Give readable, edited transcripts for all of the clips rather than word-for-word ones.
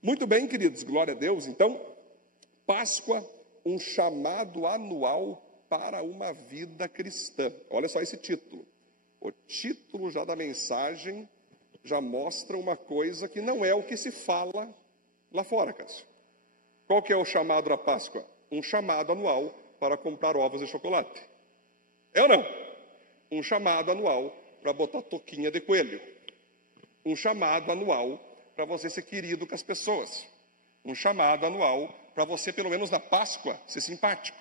Muito bem, queridos, glória a Deus. Então, Páscoa, um chamado anual para uma vida cristã. Olha só esse título. O título já da mensagem já mostra uma coisa que não é o que se fala lá fora, Cássio. Qual que é o chamado da Páscoa? Um chamado anual para comprar ovos e chocolate. É ou não? Um chamado anual para botar toquinha de coelho. Um chamado anual para você ser querido com as pessoas. Um chamado anual para você, pelo menos na Páscoa, ser simpático.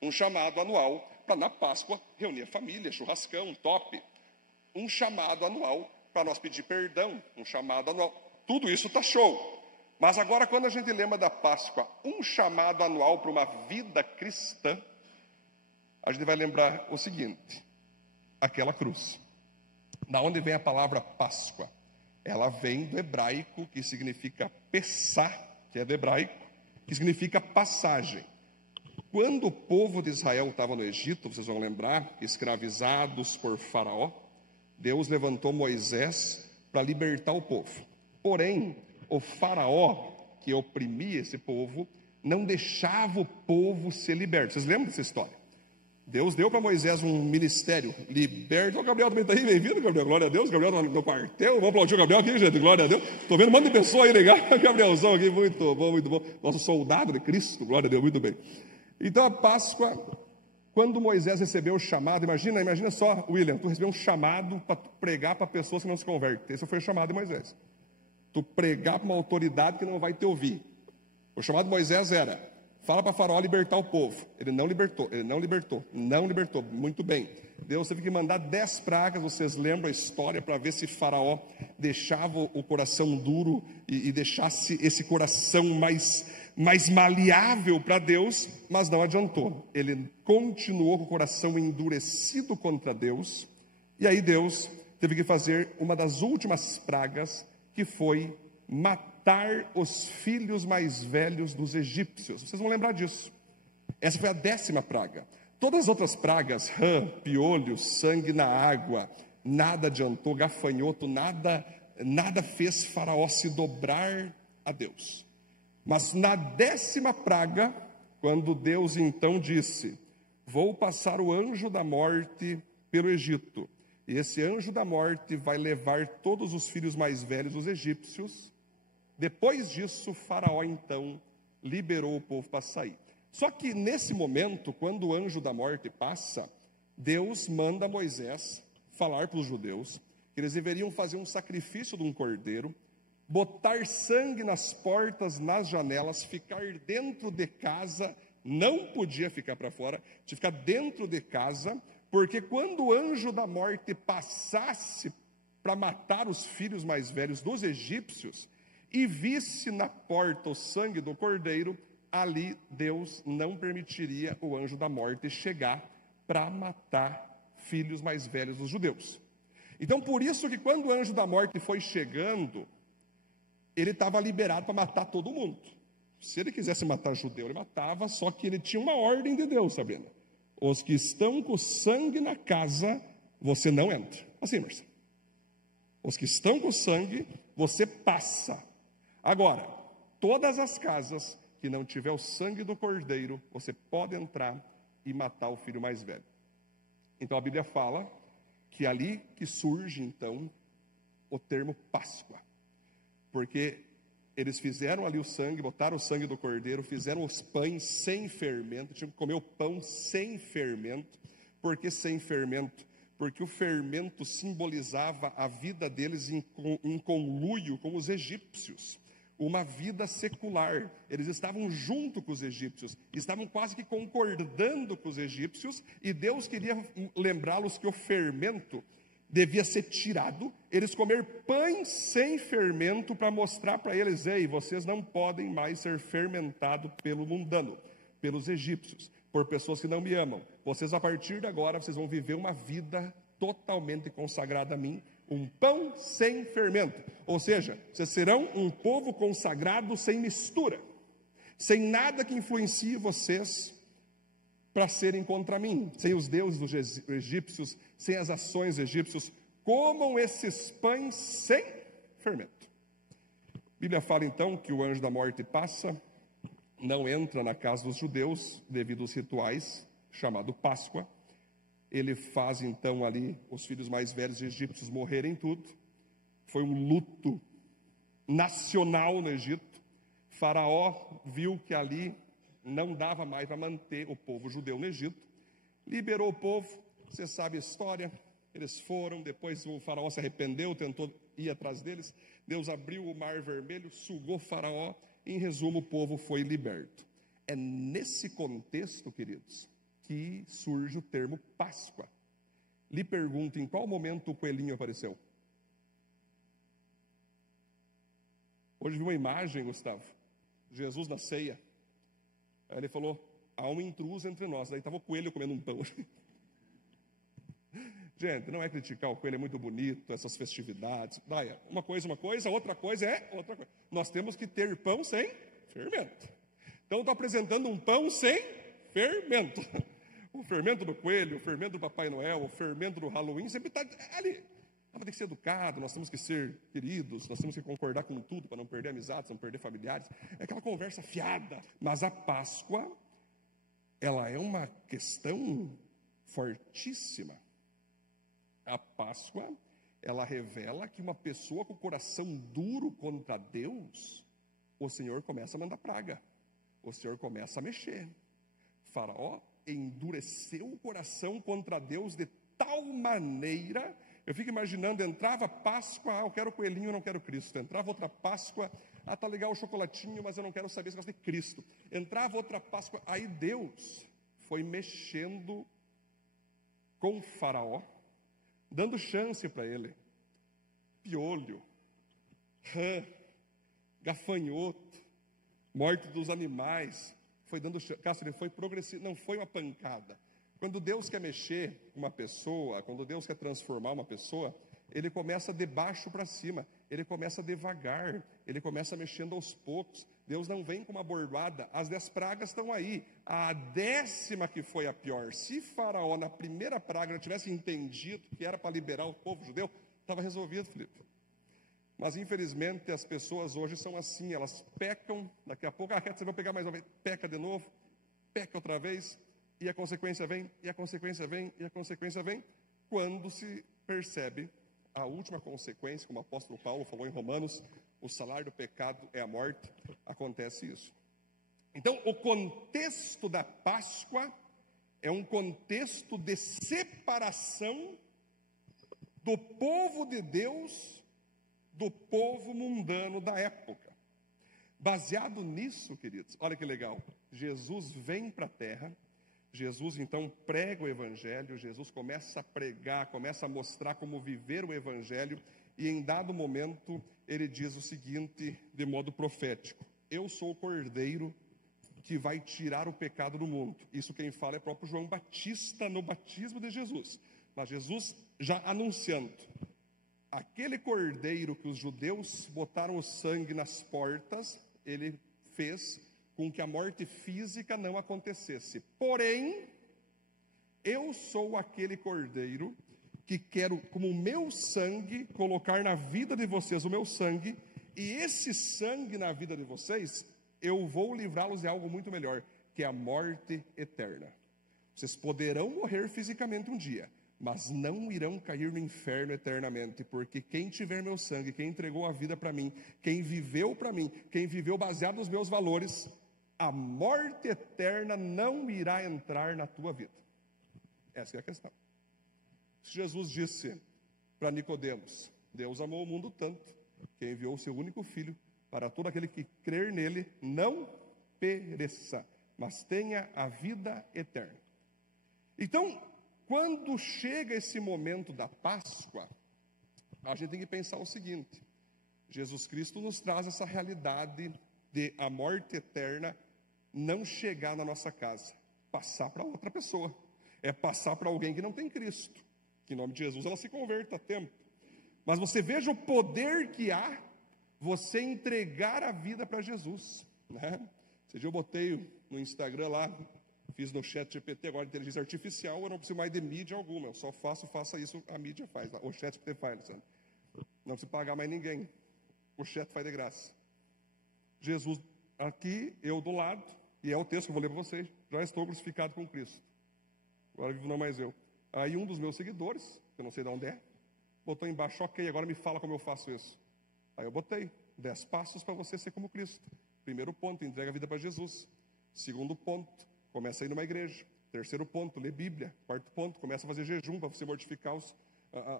Um chamado anual para, na Páscoa, reunir a família, churrascão, top. Um chamado anual para nós pedir perdão. Um chamado anual. Tudo isso está show. Mas agora, quando a gente lembra da Páscoa, um chamado anual para uma vida cristã, a gente vai lembrar o seguinte: aquela cruz. Da onde vem a palavra Páscoa? Ela vem do hebraico, que significa Pessá, que é do hebraico, que significa passagem. Quando o povo de Israel estava no Egito, vocês vão lembrar, escravizados por Faraó, Deus levantou Moisés para libertar o povo. Porém, o Faraó, que oprimia esse povo, não deixava o povo ser liberto. Vocês lembram dessa história? Deus deu para Moisés um ministério, liberta. O Gabriel também está aí, bem-vindo, Gabriel, glória a Deus. Gabriel no quartel, vamos aplaudir o Gabriel aqui, gente, glória a Deus. Estou vendo um monte de pessoa aí, legal, Gabrielzão aqui, muito bom, muito bom. Nosso soldado de Cristo, glória a Deus, muito bem. Então a Páscoa, quando Moisés recebeu o chamado, imagina só, William, tu recebeu um chamado para pregar para pessoas que não se convertem. Esse foi o chamado de Moisés. Tu pregar para uma autoridade que não vai te ouvir. O chamado de Moisés era: fala para Faraó libertar o povo. Ele não libertou. Muito bem. Deus teve que mandar 10 pragas, vocês lembram a história, para ver se Faraó deixava o coração duro e deixasse esse coração mais maleável para Deus, mas não adiantou. Ele continuou com o coração endurecido contra Deus, e aí Deus teve que fazer uma das últimas pragas, que foi matar os filhos mais velhos dos egípcios. Vocês vão lembrar disso. Essa foi a 10ª praga. Todas as outras pragas, rã, piolho, sangue na água, nada adiantou, gafanhoto, nada fez Faraó se dobrar a Deus. Mas na 10ª praga, quando Deus então disse: vou passar o anjo da morte pelo Egito, e esse anjo da morte vai levar todos os filhos mais velhos dos egípcios. Depois disso, Faraó então liberou o povo para sair. Só que nesse momento, quando o anjo da morte passa, Deus manda Moisés falar para os judeus que eles deveriam fazer um sacrifício de um cordeiro, botar sangue nas portas, nas janelas, ficar dentro de casa, não podia ficar para fora, tinha que ficar dentro de casa, porque quando o anjo da morte passasse para matar os filhos mais velhos dos egípcios e visse na porta o sangue do cordeiro, ali Deus não permitiria o anjo da morte chegar para matar filhos mais velhos dos judeus. Então, por isso que quando o anjo da morte foi chegando, ele estava liberado para matar todo mundo. Se ele quisesse matar judeu, ele matava, só que ele tinha uma ordem de Deus, Sabrina: os que estão com sangue na casa, você não entra. Assim, Marcelo. Os que estão com sangue, você passa. Agora, todas as casas que não tiver o sangue do cordeiro, você pode entrar e matar o filho mais velho. Então a Bíblia fala que é ali que surge então o termo Páscoa. Porque eles fizeram ali o sangue, botaram o sangue do cordeiro, fizeram os pães sem fermento, tinham que comer o pão sem fermento. Por que sem fermento? Porque o fermento simbolizava a vida deles em conluio com os egípcios. Uma vida secular. Eles estavam junto com os egípcios, estavam quase que concordando com os egípcios, e Deus queria lembrá-los que o fermento devia ser tirado, eles comer pães sem fermento, para mostrar para eles: ei, vocês não podem mais ser fermentados pelo mundano, pelos egípcios, por pessoas que não me amam. Vocês, a partir de agora, vocês vão viver uma vida totalmente consagrada a mim, um pão sem fermento. Ou seja, vocês serão um povo consagrado sem mistura, sem nada que influencie vocês para serem contra mim, sem os deuses dos egípcios, sem as ações egípcios. Comam esses pães sem fermento. Bíblia fala então que o anjo da morte passa, não entra na casa dos judeus devido aos rituais, chamado Páscoa. Ele faz então ali os filhos mais velhos egípcios morrerem tudo. Foi um luto nacional no Egito. Faraó viu que ali não dava mais para manter o povo judeu no Egito. Liberou o povo, você sabe a história. Eles foram, depois o faraó se arrependeu, tentou ir atrás deles. Deus abriu o mar vermelho, sugou Faraó. Em resumo, o povo foi liberto. É nesse contexto, queridos, que surge o termo Páscoa. Lhe pergunto, em qual momento o coelhinho apareceu? Hoje vi uma imagem, Gustavo, Jesus na ceia. Aí ele falou, há um intruso entre nós. Aí estava o coelho comendo um pão. Gente, não é criticar o coelho, é muito bonito, essas festividades. Uma coisa, outra coisa é outra coisa. Nós temos que ter pão sem fermento. Então, estou apresentando um pão sem fermento. O fermento do coelho, o fermento do Papai Noel, o fermento do Halloween, sempre está ali. Nós temos que ser educados, nós temos que ser queridos, nós temos que concordar com tudo para não perder amizades, não perder familiares. É aquela conversa fiada. Mas a Páscoa, ela é uma questão fortíssima. A Páscoa, ela revela que uma pessoa com o coração duro contra Deus, o Senhor começa a mandar praga. O Senhor começa a mexer. Faraó endureceu o coração contra Deus de tal maneira, eu fico imaginando, entrava Páscoa, eu quero coelhinho, eu não quero Cristo. Entrava outra Páscoa, tá legal o chocolatinho, mas eu não quero saber se gosta de Cristo. Entrava outra Páscoa, aí Deus foi mexendo com Faraó, dando chance para ele. Piolho, rã, gafanhoto, morte dos animais, foi dando chance. Cássio, ele foi progressivo, não foi uma pancada. Quando Deus quer mexer uma pessoa, quando Deus quer transformar uma pessoa, ele começa de baixo para cima, ele começa devagar, ele começa mexendo aos poucos. Deus não vem com uma bordoada, as 10 pragas estão aí, a 10ª que foi a pior. Se Faraó na primeira praga não tivesse entendido que era para liberar o povo judeu, estava resolvido, Felipe. Mas infelizmente as pessoas hoje são assim, elas pecam, daqui a pouco, você vai pegar mais uma vez, peca de novo, peca outra vez, e a consequência vem, e a consequência vem, e a consequência vem, quando se percebe a última consequência, como o apóstolo Paulo falou em Romanos, o salário do pecado é a morte, acontece isso. Então, o contexto da Páscoa é um contexto de separação do povo de Deus do povo mundano da época. Baseado nisso, queridos, olha que legal, Jesus vem para a terra, Jesus então prega o Evangelho, Jesus começa a pregar, começa a mostrar como viver o Evangelho, e em dado momento ele diz o seguinte, de modo profético: eu sou o Cordeiro que vai tirar o pecado do mundo. Isso quem fala é próprio João Batista no batismo de Jesus, mas Jesus já anunciando, aquele Cordeiro que os judeus botaram o sangue nas portas, ele fez com que a morte física não acontecesse. Porém, eu sou aquele Cordeiro que quero, como o meu sangue, colocar na vida de vocês o meu sangue, e esse sangue na vida de vocês, eu vou livrá-los de algo muito melhor, que é a morte eterna. Vocês poderão morrer fisicamente um dia, mas não irão cair no inferno eternamente, porque quem tiver meu sangue, quem entregou a vida para mim, quem viveu para mim, quem viveu baseado nos meus valores, a morte eterna não irá entrar na tua vida. Essa é a questão. Jesus disse para Nicodemos: Deus amou o mundo tanto, que enviou o seu único filho, para todo aquele que crer nele não pereça, mas tenha a vida eterna. Então, quando chega esse momento da Páscoa, a gente tem que pensar o seguinte: Jesus Cristo nos traz essa realidade de a morte eterna não chegar na nossa casa, passar para outra pessoa, é passar para alguém que não tem Cristo, que em nome de Jesus ela se converta a tempo. Mas você veja o poder que há você entregar a vida para Jesus, né? Esse dia eu botei no Instagram lá, fiz no chat GPT, agora inteligência artificial, eu não preciso mais de mídia alguma, eu só faça isso, a mídia faz, o chat GPT faz, Luciano. Não precisa pagar mais ninguém, o chat faz de graça. Jesus aqui, eu do lado, e é o texto que eu vou ler para vocês, já estou crucificado com Cristo. Agora vivo não mais eu. Aí um dos meus seguidores, que eu não sei de onde é, botou embaixo, ok, agora me fala como eu faço isso. Aí eu botei, 10 passos para você ser como Cristo. Primeiro ponto, entrega a vida para Jesus. Segundo ponto, começa a ir numa igreja. Terceiro ponto, lê Bíblia. Quarto ponto, começa a fazer jejum para você mortificar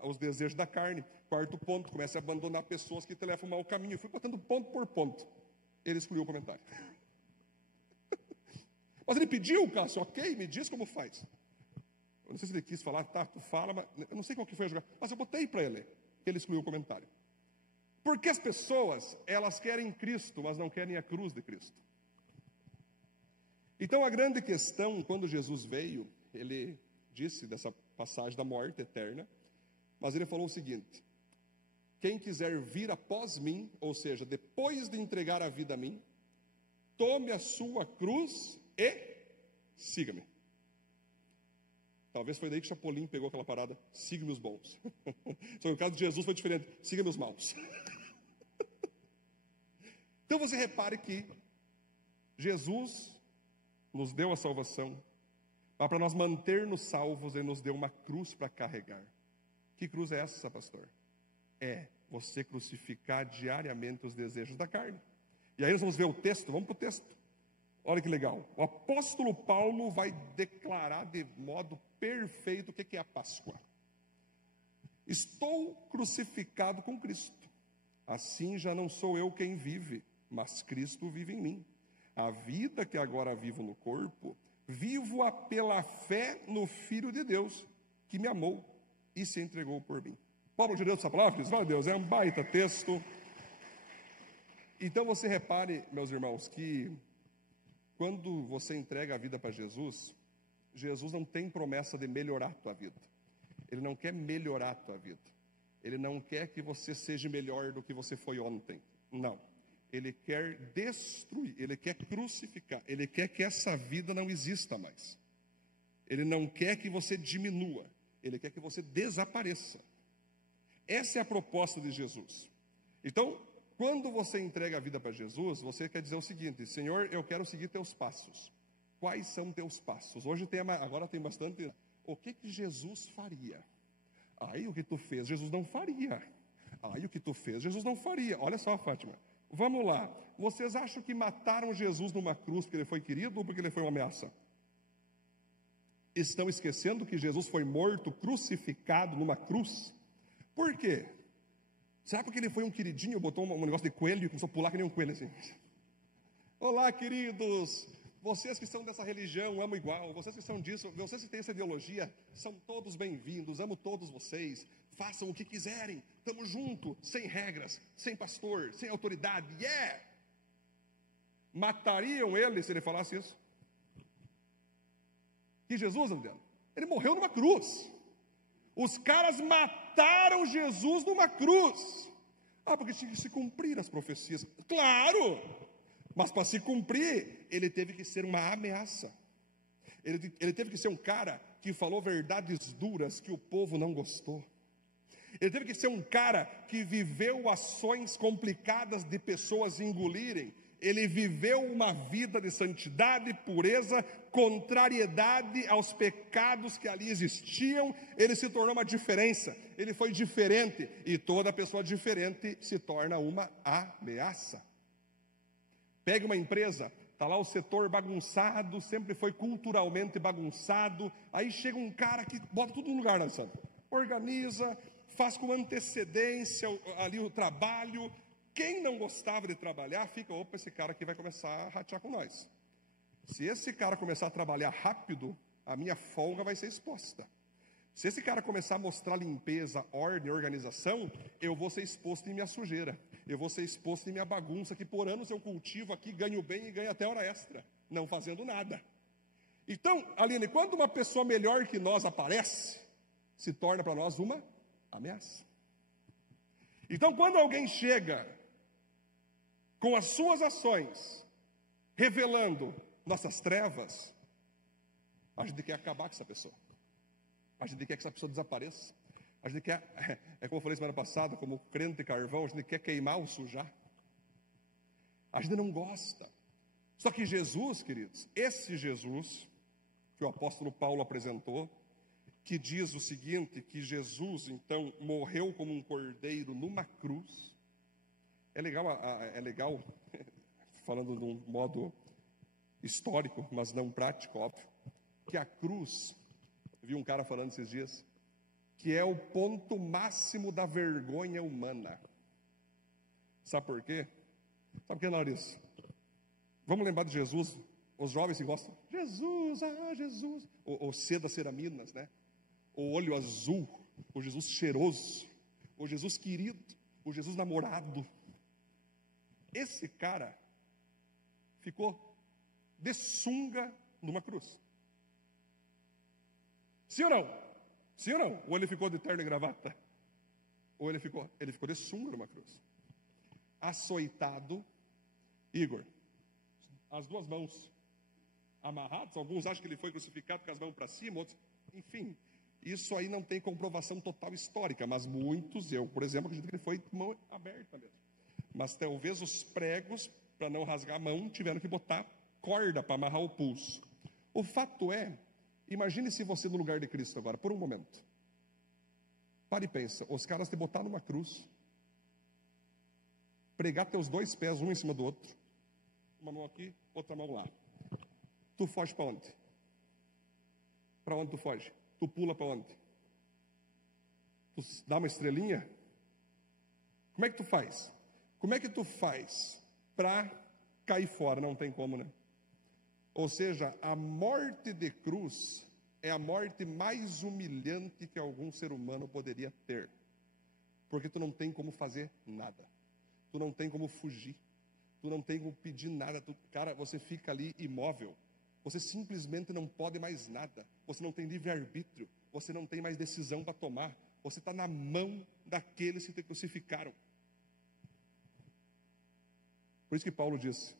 os desejos da carne. Quarto ponto, começa a abandonar pessoas que te levam ao mau caminho. Eu fui botando ponto por ponto. Ele excluiu o comentário. Mas ele pediu, Cássio, ok, me diz como faz. Eu não sei se ele quis falar, tá, tu fala, mas eu não sei qual que foi a jogada. Mas eu botei para ele. Ele excluiu o comentário. Porque as pessoas, elas querem Cristo, mas não querem a cruz de Cristo. Então a grande questão, quando Jesus veio, ele disse dessa passagem da morte eterna, mas ele falou o seguinte: quem quiser vir após mim, ou seja, depois de entregar a vida a mim, tome a sua cruz e siga-me. Talvez foi daí que Chapolin pegou aquela parada, siga-me os bons. Só que o caso de Jesus foi diferente, siga-me os maus. Então você repare que Jesus nos deu a salvação, mas para nós manter-nos salvos, Ele nos deu uma cruz para carregar. Que cruz é essa, pastor? É você crucificar diariamente os desejos da carne. E aí nós vamos ver o texto, vamos para o texto. Olha que legal. O apóstolo Paulo vai declarar de modo perfeito o que é a Páscoa. Estou crucificado com Cristo. Assim já não sou eu quem vive, mas Cristo vive em mim. A vida que agora vivo no corpo, vivo-a pela fé no Filho de Deus, que me amou e se entregou por mim. Paulo direito essa palavra, diz, Deus, é um baita texto. Então você repare, meus irmãos, que quando você entrega a vida para Jesus, Jesus não tem promessa de melhorar a tua vida. Ele não quer melhorar a tua vida. Ele não quer que você seja melhor do que você foi ontem. Não. Ele quer destruir, ele quer crucificar, ele quer que essa vida não exista mais. Ele não quer que você diminua, ele quer que você desapareça. Essa é a proposta de Jesus. Então, quando você entrega a vida para Jesus, você quer dizer o seguinte: Senhor, eu quero seguir teus passos. Quais são teus passos? Hoje agora tem bastante. O que Jesus faria? Aí o que tu fez, Jesus não faria. Aí o que tu fez, Jesus não faria. Olha só, Fátima. Vamos lá. Vocês acham que mataram Jesus numa cruz porque ele foi querido ou porque ele foi uma ameaça? Estão esquecendo que Jesus foi morto, crucificado numa cruz? Por quê? Será porque ele foi um queridinho, botou um negócio de coelho e começou a pular que nem um coelho assim? Olá, queridos! Vocês que são dessa religião, amo igual. Vocês que são disso, vocês que têm essa ideologia, são todos bem-vindos, amo todos vocês. Façam o que quiserem, estamos juntos, sem regras, sem pastor, sem autoridade. Yeah! Matariam ele se ele falasse isso? Que Jesus, André, ele morreu numa cruz. Os caras mataram Jesus numa cruz. Ah, porque tinha que se cumprir as profecias. Claro! Mas para se cumprir, ele teve que ser uma ameaça. Ele teve que ser um cara que falou verdades duras que o povo não gostou. Ele teve que ser um cara que viveu ações complicadas de pessoas engolirem. Ele viveu uma vida de santidade, pureza, contrariedade aos pecados que ali existiam. Ele se tornou uma diferença. Ele foi diferente. E toda pessoa diferente se torna uma ameaça. Pega uma empresa, está lá o setor bagunçado, sempre foi culturalmente bagunçado. Aí chega um cara que bota tudo no lugar, sabe? Organiza, faz com antecedência ali o trabalho. Quem não gostava de trabalhar, fica, opa, esse cara aqui vai começar a ratear com nós. Se esse cara começar a trabalhar rápido, a minha folga vai ser exposta. Se esse cara começar a mostrar limpeza, ordem, organização, eu vou ser exposto em minha sujeira. Eu vou ser exposto em minha bagunça, que por anos eu cultivo aqui, ganho bem e ganho até hora extra, não fazendo nada. Então, Aline, quando uma pessoa melhor que nós aparece, se torna para nós uma ameaça. Então, quando alguém chega com as suas ações, revelando nossas trevas, a gente quer acabar com essa pessoa. A gente quer que essa pessoa desapareça. A gente quer, como eu falei semana passada, como crente carvão, a gente quer queimar ou sujar. A gente não gosta. Só que Jesus, queridos, esse Jesus que o apóstolo Paulo apresentou, que diz o seguinte, que Jesus, então, morreu como um cordeiro numa cruz. É legal, falando de um modo histórico, mas não prático, óbvio, que a cruz, vi um cara falando esses dias, que é o ponto máximo da vergonha humana. Sabe por quê? Sabe por quê, Larissa? Vamos lembrar de Jesus. Os jovens que gostam, Jesus, Jesus. O seda ceraminas, né? O olho azul, o Jesus cheiroso, o Jesus querido, o Jesus namorado. Esse cara ficou de sunga numa cruz. Sim ou não? Sim ou não? Ou ele ficou de terno e gravata? Ou ele ficou de sunga numa cruz. Açoitado, Igor, as duas mãos amarradas. Alguns acham que ele foi crucificado com as mãos para cima, outros, enfim. Isso aí não tem comprovação total histórica, mas muitos, eu, por exemplo, acredito que ele foi com mão aberta mesmo. Mas talvez os pregos, para não rasgar a mão, tiveram que botar corda para amarrar o pulso. O fato é, imagine se você no lugar de Cristo agora, por um momento. Pare e pensa, os caras te botaram numa cruz, pregar teus dois pés, um em cima do outro, uma mão aqui, outra mão lá. Tu foge para onde? Para onde tu foge? Tu pula para onde? Tu dá uma estrelinha? Como é que tu faz? Como é que tu faz para cair fora? Não tem como, né? Ou seja, a morte de cruz é a morte mais humilhante que algum ser humano poderia ter. Porque tu não tem como fazer nada. Tu não tem como fugir. Tu não tem como pedir nada. Cara, você fica ali imóvel. Você simplesmente não pode mais nada. Você não tem livre-arbítrio. Você não tem mais decisão para tomar. Você está na mão daqueles que te crucificaram. Por isso que Paulo disse,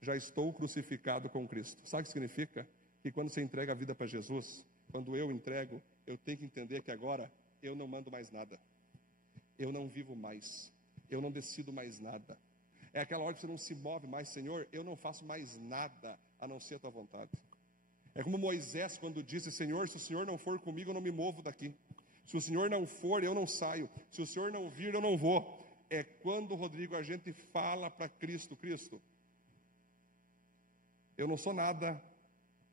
já estou crucificado com Cristo. Sabe o que significa? Que quando você entrega a vida para Jesus, quando eu entrego, eu tenho que entender que agora eu não mando mais nada. Eu não vivo mais. Eu não decido mais nada. É aquela hora que você não se move mais, Senhor, eu não faço mais nada a não ser a tua vontade. É como Moisés quando disse, Senhor, se o Senhor não for comigo, eu não me movo daqui. Se o Senhor não for, eu não saio. Se o Senhor não vir, eu não vou. É quando, Rodrigo, a gente fala para Cristo, Cristo, eu não sou nada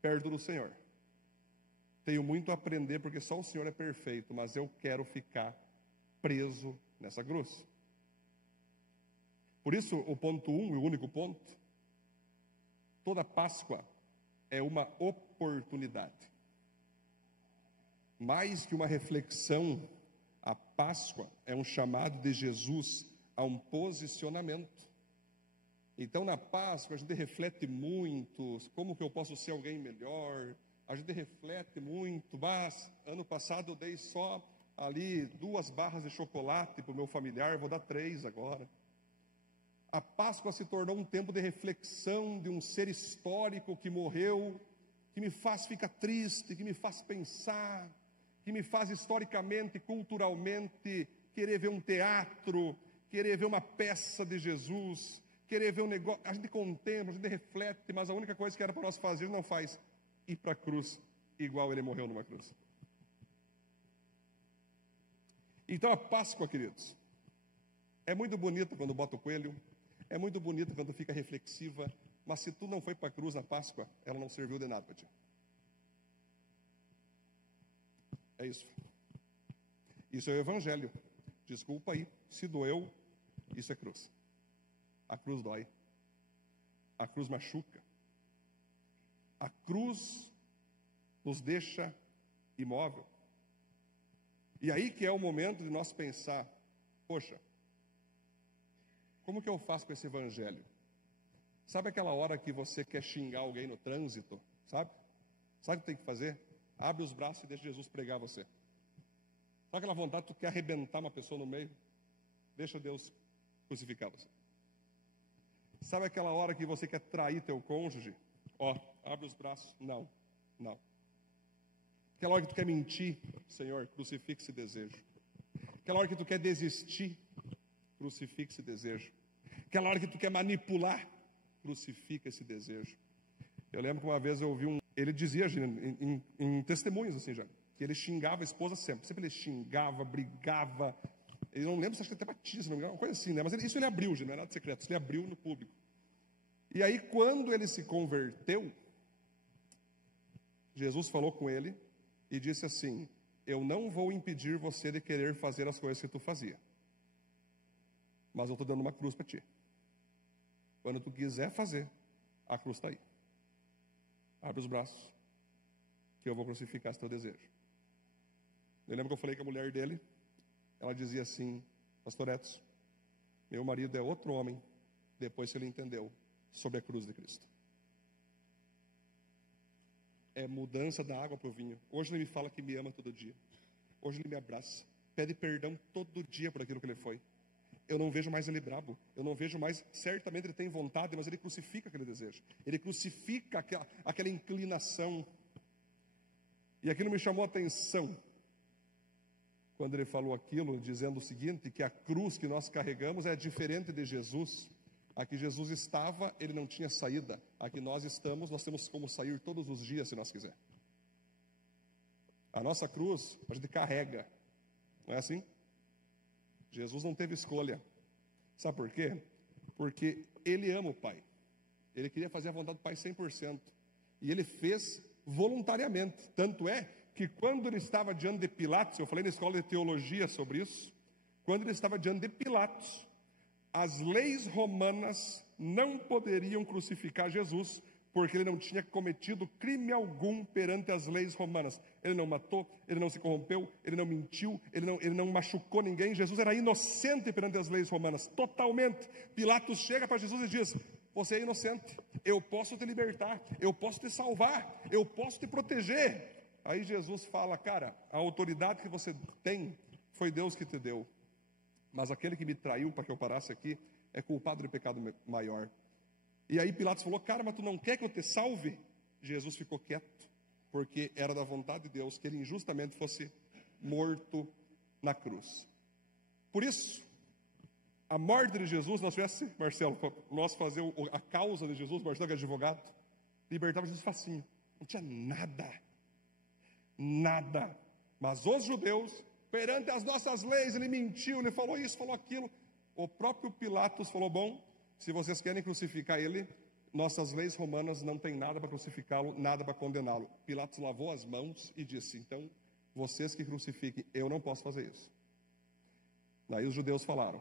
perto do Senhor. Tenho muito a aprender, porque só o Senhor é perfeito, mas eu quero ficar preso nessa cruz. Por isso, o ponto 1, o único ponto, toda Páscoa é uma oportunidade. Mais que uma reflexão, a Páscoa é um chamado de Jesus a um posicionamento. Então, na Páscoa, a gente reflete muito, como que eu posso ser alguém melhor, a gente reflete muito, mas ano passado eu dei só ali 2 barras de chocolate para o meu familiar, vou dar 3 agora. A Páscoa se tornou um tempo de reflexão de um ser histórico que morreu, que me faz ficar triste, que me faz pensar, que me faz historicamente, culturalmente, querer ver um teatro, querer ver uma peça de Jesus, querer ver um negócio. A gente contempla, a gente reflete, mas a única coisa que era para nós fazer, não faz, ir para a cruz, igual ele morreu numa cruz. Então a Páscoa, queridos, é muito bonita quando bota o coelho, é muito bonita quando fica reflexiva, mas se tu não foi para a cruz na Páscoa, ela não serviu de nada para ti. É isso. Isso é o Evangelho. Desculpa aí, se doeu, isso é cruz. A cruz dói. A cruz machuca. A cruz nos deixa imóvel. E aí que é o momento de nós pensar, poxa, como que eu faço com esse evangelho? Sabe aquela hora que você quer xingar alguém no trânsito? Sabe? Sabe o que tem que fazer? Abre os braços e deixa Jesus pregar você. Sabe aquela vontade que tu quer arrebentar uma pessoa no meio? Deixa Deus crucificar você. Sabe aquela hora que você quer trair teu cônjuge? Ó, abre os braços. Não, não. Aquela hora que tu quer mentir, Senhor, crucifique esse desejo. Aquela hora que tu quer desistir, crucifique esse desejo. Aquela hora que tu quer manipular, crucifica esse desejo. Eu lembro que uma vez eu ouvi ele dizia em testemunhos assim já, que ele xingava a esposa sempre ele xingava, brigava. Eu não lembro se acho que até batia, se não me engano, uma coisa assim, né? Mas isso ele abriu, não é nada secreto, isso ele abriu no público. E aí, quando ele se converteu, Jesus falou com ele e disse assim: eu não vou impedir você de querer fazer as coisas que tu fazia, mas eu estou dando uma cruz para ti. Quando tu quiser fazer, a cruz está aí. Abre os braços, que eu vou crucificar esse teu desejo. Eu lembro que eu falei com a mulher dele, ela dizia assim: pastor Edson, meu marido é outro homem, depois que ele entendeu sobre a cruz de Cristo. É mudança da água para o vinho. Hoje ele me fala que me ama todo dia. Hoje ele me abraça, pede perdão todo dia por aquilo que ele foi. Eu não vejo mais ele brabo, eu não vejo mais, certamente ele tem vontade, mas ele crucifica aquele desejo, ele crucifica aquela inclinação. E aquilo me chamou a atenção, quando ele falou aquilo, dizendo o seguinte, que a cruz que nós carregamos é diferente de Jesus. Aqui Jesus estava, ele não tinha saída. Aqui nós estamos, nós temos como sair todos os dias, se nós quiser. A nossa cruz, a gente carrega, não é assim? Jesus não teve escolha. Sabe por quê? Porque ele ama o Pai. Ele queria fazer a vontade do Pai 100%. E ele fez voluntariamente. Tanto é que quando ele estava diante de Pilatos, eu falei na escola de teologia sobre isso, quando ele estava diante de Pilatos, as leis romanas não poderiam crucificar Jesus, porque ele não tinha cometido crime algum perante as leis romanas. Ele não matou, ele não se corrompeu, ele não mentiu, ele não machucou ninguém. Jesus era inocente perante as leis romanas, totalmente. Pilatos chega para Jesus e diz: você é inocente, eu posso te libertar, eu posso te salvar, eu posso te proteger. Aí Jesus fala: cara, a autoridade que você tem foi Deus que te deu, mas aquele que me traiu para que eu parasse aqui é culpado de pecado maior. E aí Pilatos falou: cara, mas tu não quer que eu te salve? Jesus ficou quieto, porque era da vontade de Deus que ele injustamente fosse morto na cruz. Por isso, a morte de Jesus, nós tivesse, Marcelo, nós fazer a causa de Jesus, Marcelo que é advogado, libertava Jesus facinho. Não tinha nada. Mas os judeus, perante as nossas leis, ele mentiu, ele falou isso, falou aquilo. O próprio Pilatos falou: bom, se vocês querem crucificar ele, nossas leis romanas não tem nada para crucificá-lo, nada para condená-lo. Pilatos lavou as mãos e disse: então, vocês que crucifiquem, eu não posso fazer isso. Daí os judeus falaram: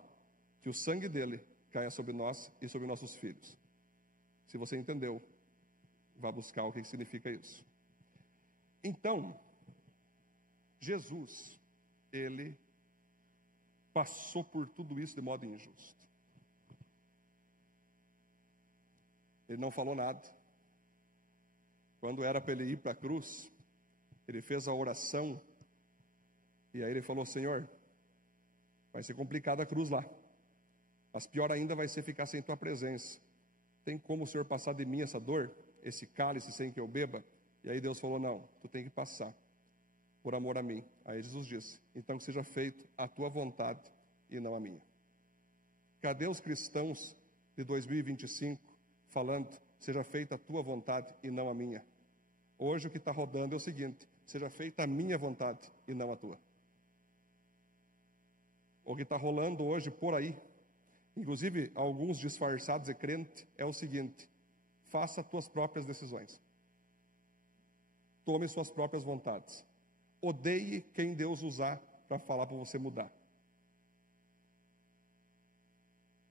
que o sangue dele caia sobre nós e sobre nossos filhos. Se você entendeu, vá buscar o que significa isso. Então, Jesus, ele passou por tudo isso de modo injusto. Ele não falou nada. Quando era para ele ir para a cruz, ele fez a oração, e aí ele falou: Senhor, vai ser complicada a cruz lá, mas pior ainda vai ser ficar sem tua presença. Tem como o Senhor passar de mim essa dor, esse cálice sem que eu beba? E aí Deus falou: não, tu tem que passar, por amor a mim. Aí Jesus disse: então que seja feito a tua vontade e não a minha. Cadê os cristãos de 2025 falando: seja feita a tua vontade e não a minha? Hoje o que está rodando é o seguinte: seja feita a minha vontade e não a tua. O que está rolando hoje por aí, inclusive alguns disfarçados de crente, é o seguinte: faça as tuas próprias decisões, tome suas próprias vontades, odeie quem Deus usar para falar para você mudar,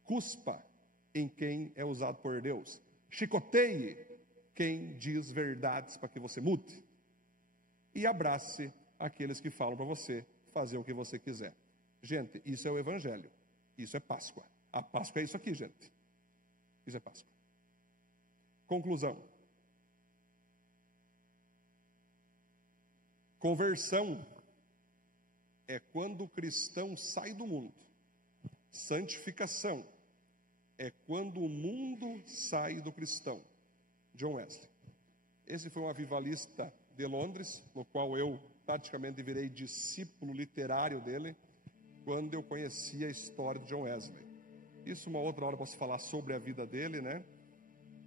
cuspa em quem é usado por Deus, chicoteie quem diz verdades para que você mude, e abrace aqueles que falam para você fazer o que você quiser. Gente, isso é o Evangelho, isso é Páscoa. A Páscoa é isso aqui, gente. Isso é Páscoa. Conclusão. Conversão é quando o cristão sai do mundo. Santificação é quando o mundo sai do cristão. John Wesley. Esse foi um avivalista de Londres, no qual eu praticamente virei discípulo literário dele, quando eu conheci a história de John Wesley. Isso uma outra hora eu posso falar sobre a vida dele, né?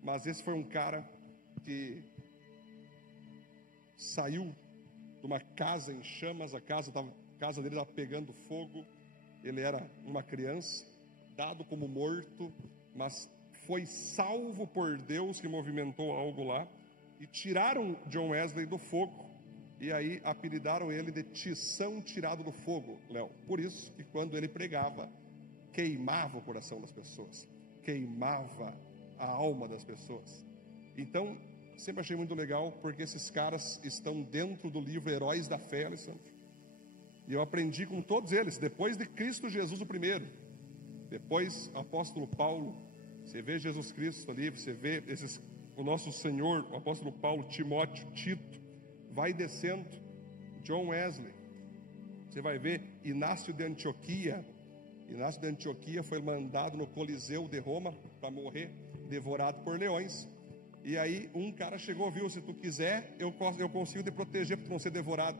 Mas esse foi um cara que saiu de uma casa em chamas, a casa dele estava pegando fogo. Ele era uma criança, dado como morto, mas foi salvo por Deus, que movimentou algo lá, e tiraram John Wesley do fogo, e aí apelidaram ele de tição tirado do fogo, Léo. Por isso que quando ele pregava, queimava o coração das pessoas, queimava a alma das pessoas. Então, sempre achei muito legal, porque esses caras estão dentro do livro Heróis da Fé, Alessandro. E eu aprendi com todos eles, depois de Cristo Jesus o primeiro, depois apóstolo Paulo, você vê Jesus Cristo ali, você vê o nosso Senhor, o apóstolo Paulo, Timóteo, Tito, vai descendo, John Wesley, você vai ver Inácio de Antioquia. Inácio de Antioquia foi mandado no Coliseu de Roma para morrer, devorado por leões. E aí um cara chegou, viu, se tu quiser, eu consigo te proteger para tu não ser devorado.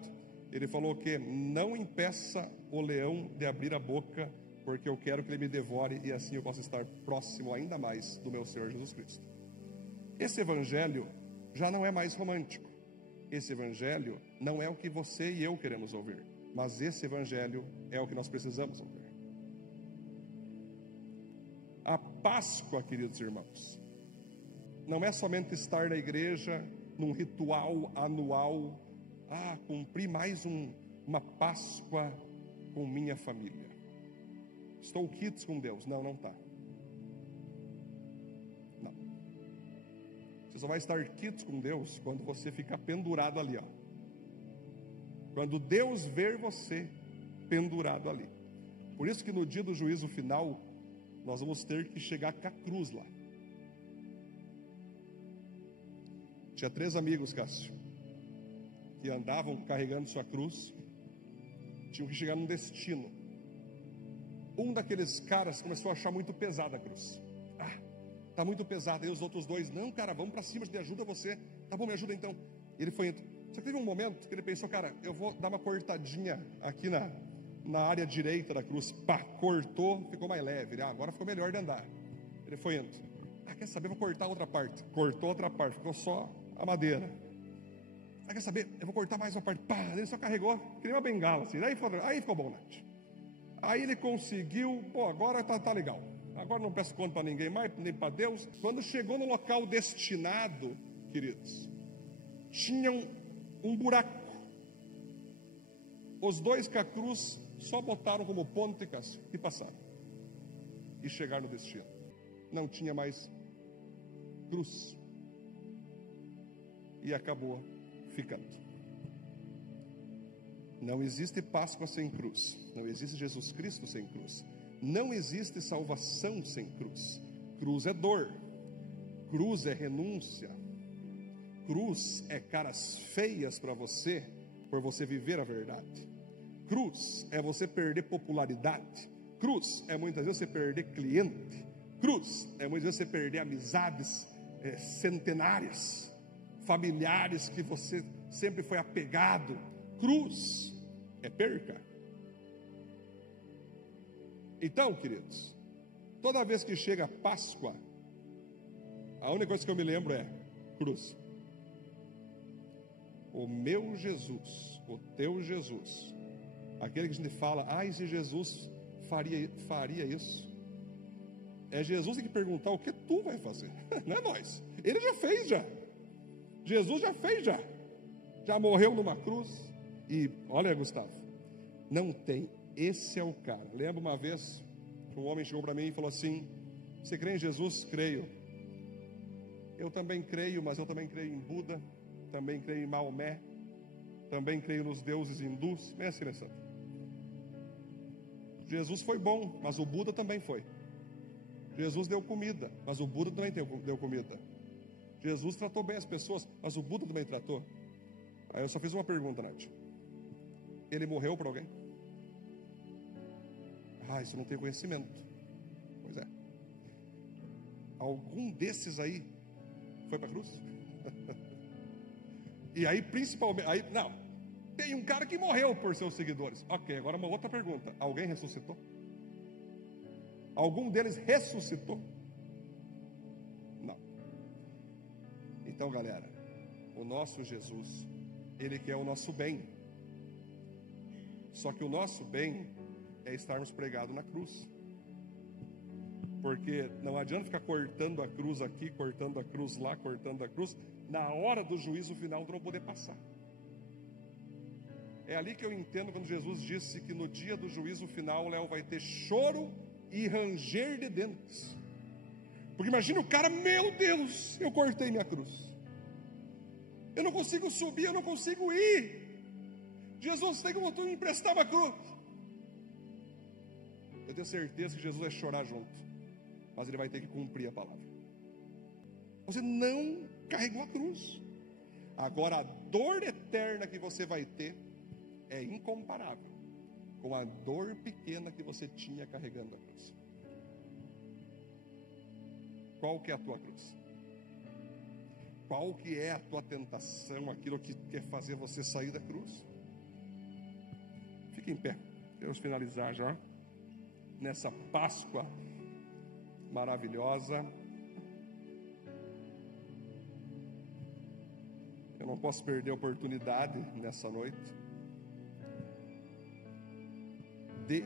Ele falou que não impeça o leão de abrir a boca, porque eu quero que ele me devore e assim eu possa estar próximo ainda mais do meu Senhor Jesus Cristo. Esse evangelho já não é mais romântico. Esse evangelho não é o que você e eu queremos ouvir, mas esse evangelho é o que nós precisamos ouvir. A Páscoa, queridos irmãos, não é somente estar na igreja num ritual anual, cumprir mais uma Páscoa com minha família. Estou quites com Deus. Não está. Não. Você só vai estar quites com Deus quando você ficar pendurado ali, ó. Quando Deus ver você pendurado ali. Por isso que no dia do juízo final, nós vamos ter que chegar com a cruz lá. Tinha 3 amigos, Cássio, que andavam carregando sua cruz, tinham que chegar num destino. Um daqueles caras começou a achar muito pesada a cruz. Tá muito pesada. E os outros 2, não, cara, vamos para cima, me ajuda você. Tá bom, me ajuda então. Ele foi indo. Só que teve um momento que ele pensou, cara, eu vou dar uma cortadinha aqui na área direita da cruz. Cortou, ficou mais leve. Agora ficou melhor de andar. Ele foi indo. Quer saber, vou cortar outra parte. Cortou outra parte, ficou só a madeira. Quer saber, eu vou cortar mais uma parte. Ele só carregou, queria uma bengala assim. Aí ficou bom, Nath. Aí ele conseguiu, agora tá legal. Agora não peço conta para ninguém mais, nem para Deus. Quando chegou no local destinado, queridos, tinham um buraco. Os 2 com a cruz só botaram como ponto e passaram. E chegaram no destino. Não tinha mais cruz. E acabou ficando. Não existe Páscoa sem cruz. Não existe Jesus Cristo sem cruz. Não existe salvação sem cruz. Cruz é dor. Cruz é renúncia. Cruz é caras feias para você, por você viver a verdade. Cruz é você perder popularidade. Cruz é muitas vezes você perder cliente. Cruz é muitas vezes você perder amizades centenárias, familiares que você sempre foi apegado. Cruz é perca. Então, queridos, toda vez que chega a Páscoa, a única coisa que eu me lembro é cruz. O meu Jesus, o teu Jesus, aquele que a gente fala, e se Jesus faria isso? É Jesus que tem que perguntar o que tu vai fazer, não é nós. Ele já fez já. Jesus já fez já. Já morreu numa cruz. E olha, Gustavo, não tem, esse é o cara. Lembro uma vez que um homem chegou para mim e falou assim: você crê em Jesus? Creio. Eu também creio, mas eu também creio em Buda, também creio em Maomé, também creio nos deuses hindus. Bem assim, Alessandro. Jesus foi bom, mas o Buda também foi. Jesus deu comida, mas o Buda também deu comida. Jesus tratou bem as pessoas, mas o Buda também tratou. Aí eu só fiz uma pergunta, Nath. Ele morreu por alguém? Isso eu não tenho conhecimento. Pois é. Algum desses aí foi para a cruz? E aí principalmente, tem um cara que morreu por seus seguidores. Ok, agora uma outra pergunta. Alguém ressuscitou? Algum deles ressuscitou? Não. Então, galera, o nosso Jesus, Ele quer o nosso bem. Só que o nosso bem é estarmos pregados na cruz. Porque não adianta ficar cortando a cruz aqui, cortando a cruz lá, cortando a cruz. Na hora do juízo final, não vão poder passar. É ali que eu entendo quando Jesus disse que no dia do juízo final, Léo, vai ter choro e ranger de dentes. Porque imagina o cara, meu Deus, eu cortei minha cruz. Eu não consigo subir, eu não consigo ir. Jesus, tem como tu me emprestar uma cruz? Eu tenho certeza que Jesus vai chorar junto. Mas ele vai ter que cumprir a palavra. Você não carregou a cruz. Agora a dor eterna que você vai ter é incomparável com a dor pequena que você tinha carregando a cruz. Qual que é a tua cruz? Qual que é a tua tentação, aquilo que quer fazer você sair da cruz? Fique em pé. Vamos finalizar já nessa Páscoa maravilhosa. Eu não posso perder a oportunidade nessa noite de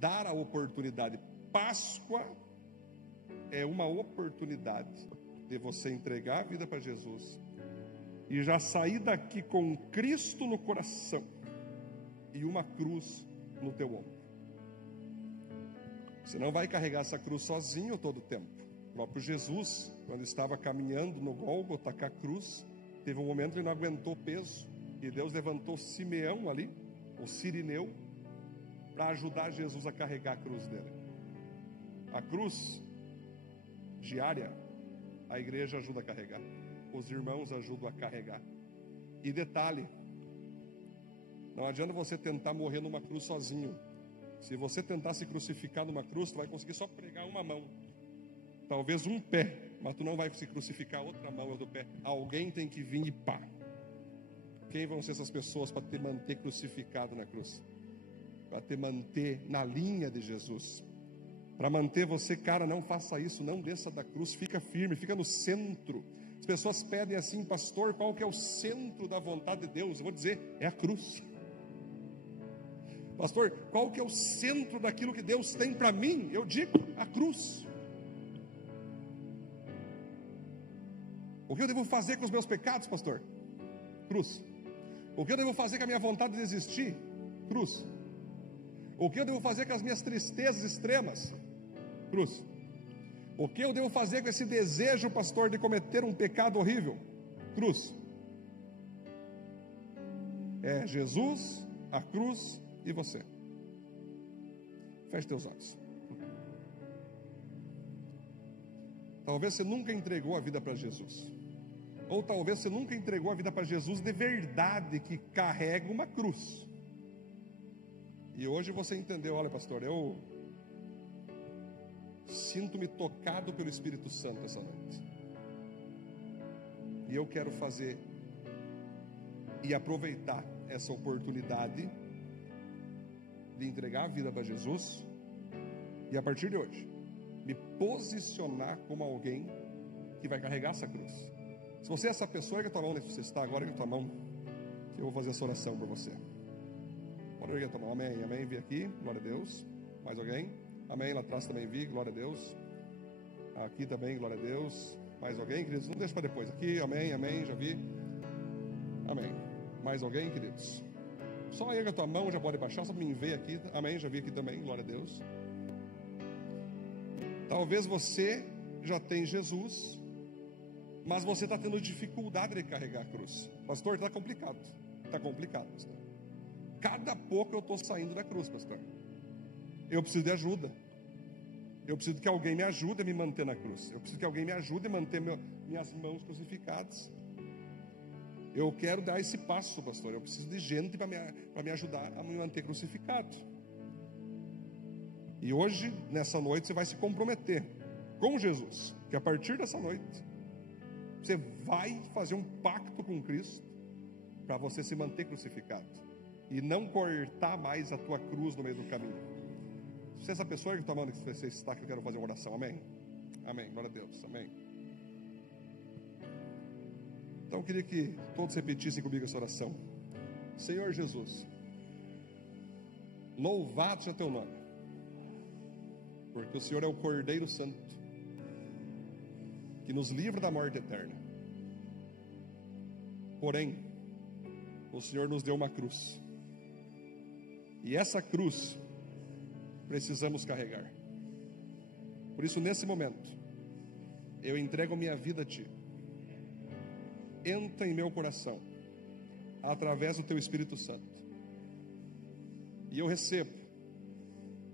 dar a oportunidade. Páscoa é uma oportunidade de você entregar a vida para Jesus e já sair daqui com Cristo no coração e uma cruz no teu ombro. Você não vai carregar essa cruz sozinho todo o tempo. O próprio Jesus, quando estava caminhando no Gólgota com a cruz, teve um momento que ele não aguentou o peso, e Deus levantou Simeão ali, o Sirineu, para ajudar Jesus a carregar a cruz dele. A cruz diária, a igreja ajuda a carregar, os irmãos ajudam a carregar. E detalhe, não adianta você tentar morrer numa cruz sozinho. Se você tentar se crucificar numa cruz, tu vai conseguir só pregar uma mão, talvez um pé, mas tu não vai se crucificar outra mão ou do pé. Alguém tem que vir e pá. Quem vão ser essas pessoas para te manter crucificado na cruz? Para te manter na linha de Jesus. Para manter você, cara, não faça isso, não desça da cruz, fica firme, fica no centro. As pessoas pedem assim, pastor, qual que é o centro da vontade de Deus? Eu vou dizer, é a cruz. Pastor, qual que é o centro daquilo que Deus tem para mim? Eu digo, a cruz. O que eu devo fazer com os meus pecados, pastor? Cruz. O que eu devo fazer com a minha vontade de desistir? Cruz. O que eu devo fazer com as minhas tristezas extremas? Cruz. O que eu devo fazer com esse desejo, pastor, de cometer um pecado horrível? Cruz. É Jesus, a cruz e você. Feche teus olhos. Talvez você nunca entregou a vida para Jesus. Ou talvez você nunca entregou a vida para Jesus de verdade, que carrega uma cruz. E hoje você entendeu, olha pastor, eu sinto-me tocado pelo Espírito Santo essa noite. E eu quero fazer e aproveitar essa oportunidade de entregar a vida para Jesus. E a partir de hoje, me posicionar como alguém que vai carregar essa cruz. Se você é essa pessoa, erga a tua mão, onde você está agora, erga a tua mão, que eu vou fazer essa oração por você. Pode erguer a tua mão, amém, amém, vi aqui, glória a Deus. Mais alguém? Amém, lá atrás também vi, glória a Deus. Aqui também, glória a Deus. Mais alguém, queridos? Não deixa para depois. Aqui, amém, amém, já vi. Amém. Mais alguém, queridos? Só erga a tua mão, já pode baixar, só para me ver aqui. Amém, já vi aqui também, glória a Deus. Talvez você já tem Jesus, mas você está tendo dificuldade de carregar a cruz. Pastor, está complicado. Está complicado, pastor. Cada pouco eu estou saindo da cruz, pastor. Eu preciso de ajuda. Eu preciso que alguém me ajude a me manter na cruz. Eu preciso que alguém me ajude a manter minhas mãos crucificadas. Eu quero dar esse passo, pastor. Eu preciso de gente para me ajudar a me manter crucificado. E hoje, nessa noite, você vai se comprometer com Jesus, que a partir dessa noite, você vai fazer um pacto com Cristo para você se manter crucificado e não cortar mais a tua cruz no meio do caminho. Se essa pessoa que está amando que você está, que eu quero fazer uma oração. Amém? Amém. Glória a Deus. Amém. Então eu queria que todos repetissem comigo essa oração. Senhor Jesus, louvado seja teu nome, porque o Senhor é o Cordeiro Santo, que nos livra da morte eterna. Porém, o Senhor nos deu uma cruz, e essa cruz precisamos carregar. Por isso, nesse momento, eu entrego minha vida a Ti. Entra em meu coração, através do Teu Espírito Santo, e eu recebo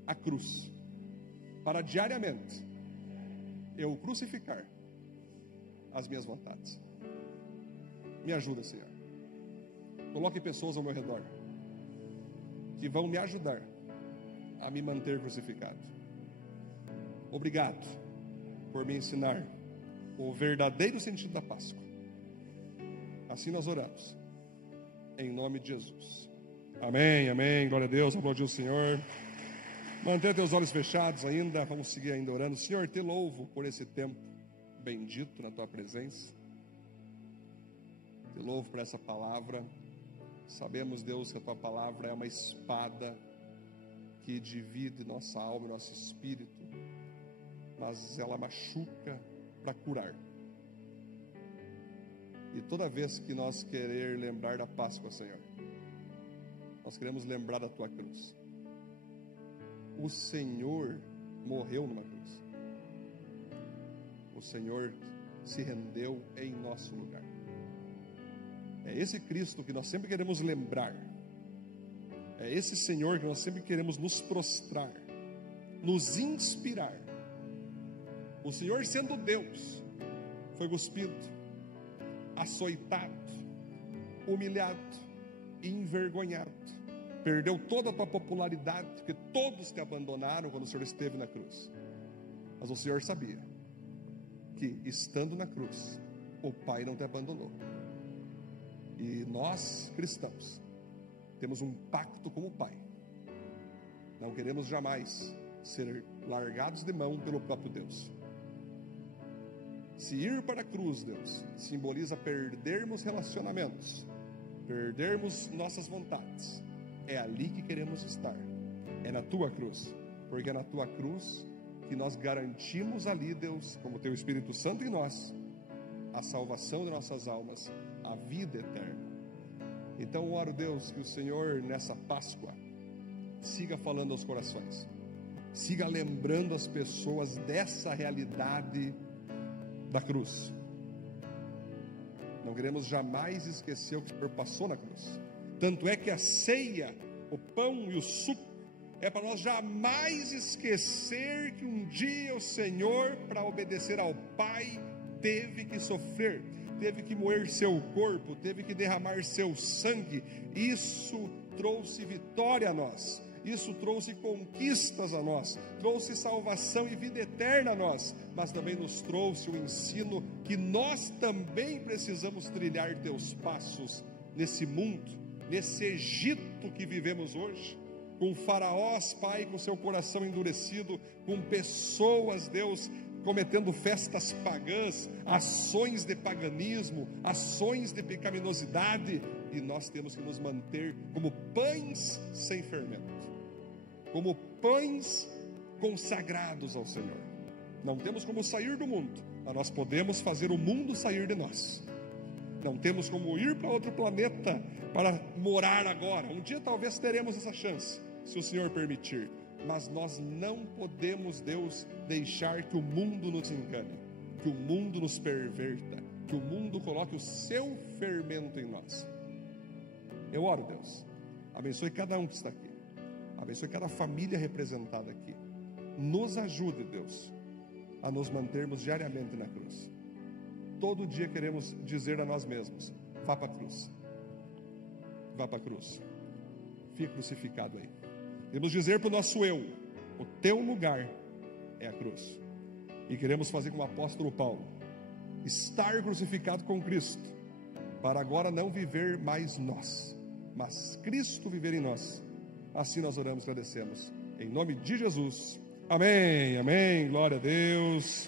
a cruz, para diariamente eu crucificar as minhas vontades. Me ajuda, Senhor. Coloque pessoas ao meu redor que vão me ajudar a me manter crucificado. Obrigado por me ensinar o verdadeiro sentido da Páscoa. Assim nós oramos, em nome de Jesus. Amém, amém, glória a Deus, aplaudir o Senhor. Mantenha teus olhos fechados ainda, vamos seguir ainda orando. Senhor, te louvo por esse tempo bendito na Tua presença. Te louvo por essa palavra. Sabemos, Deus, que a Tua palavra é uma espada que divide nossa alma e nosso espírito, mas ela machuca para curar. E toda vez que nós querer lembrar da Páscoa, Senhor, nós queremos lembrar da Tua cruz. O Senhor morreu numa cruz. O Senhor se rendeu em nosso lugar. É esse Cristo que nós sempre queremos lembrar. É esse Senhor que nós sempre queremos nos prostrar, nos inspirar. O Senhor, sendo Deus, foi cuspido, açoitado, humilhado, envergonhado. Perdeu toda a tua popularidade, porque todos te abandonaram quando o Senhor esteve na cruz. Mas o Senhor sabia que, estando na cruz, o Pai não te abandonou. E nós, cristãos, temos um pacto com o Pai. Não queremos jamais ser largados de mão pelo próprio Deus. Se ir para a cruz, Deus, simboliza perdermos relacionamentos, perdermos nossas vontades. É ali que queremos estar. É na Tua cruz. Porque é na Tua cruz que nós garantimos ali, Deus, como Teu Espírito Santo em nós, a salvação de nossas almas, a vida eterna. Então oro, Deus, que o Senhor nessa Páscoa siga falando aos corações, siga lembrando as pessoas dessa realidade da cruz. Não queremos jamais esquecer o que o Senhor passou na cruz. Tanto é que a ceia, o pão e o suco, é para nós jamais esquecer que um dia o Senhor, para obedecer ao Pai, teve que sofrer, teve que moer seu corpo, teve que derramar seu sangue. Isso trouxe vitória a nós, isso trouxe conquistas a nós, trouxe salvação e vida eterna a nós, mas também nos trouxe o ensino que nós também precisamos trilhar teus passos nesse mundo, nesse Egito que vivemos hoje, com faraós, Pai, com seu coração endurecido, com pessoas, Deus, cometendo festas pagãs, ações de paganismo, ações de pecaminosidade, e nós temos que nos manter como pães sem fermento, como pães consagrados ao Senhor. Não temos como sair do mundo, mas nós podemos fazer o mundo sair de nós. Não temos como ir para outro planeta para morar agora. Um dia talvez teremos essa chance, se o Senhor permitir. Mas nós não podemos, Deus, deixar que o mundo nos engane, que o mundo nos perverta, que o mundo coloque o seu fermento em nós. Eu oro, Deus, abençoe cada um que está aqui, abençoe cada família representada aqui. Nos ajude, Deus, a nos mantermos diariamente na cruz. Todo dia queremos dizer a nós mesmos: vá para a cruz, vá para a cruz, fique crucificado aí. Queremos dizer para o nosso eu: o teu lugar é a cruz. E queremos fazer como o apóstolo Paulo: estar crucificado com Cristo, para agora não viver mais nós, mas Cristo viver em nós. Assim nós oramos e agradecemos, Em nome de Jesus. Amém, amém. Glória a Deus.